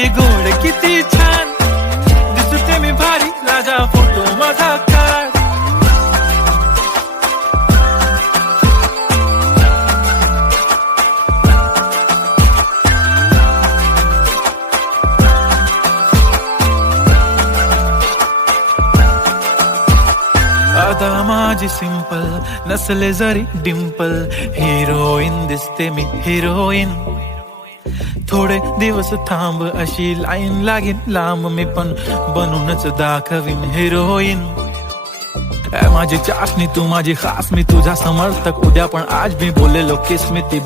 किती गोड किती छान दिसते मी भारी, राजा फोटो माझा काढ. आता माझी सिंपल नसले जरी डिंपल, हिरोईन दिसते मी हिरोईन. थोडे दिवस थांब अशी लाईन लागेल लांब, मी पण बनूनच दाखवीन हिरोईन. माझी चाशनी तू माझी खास, मी तुझा समर्थक उद्या पण आज मी बोललेलो किस मी ती.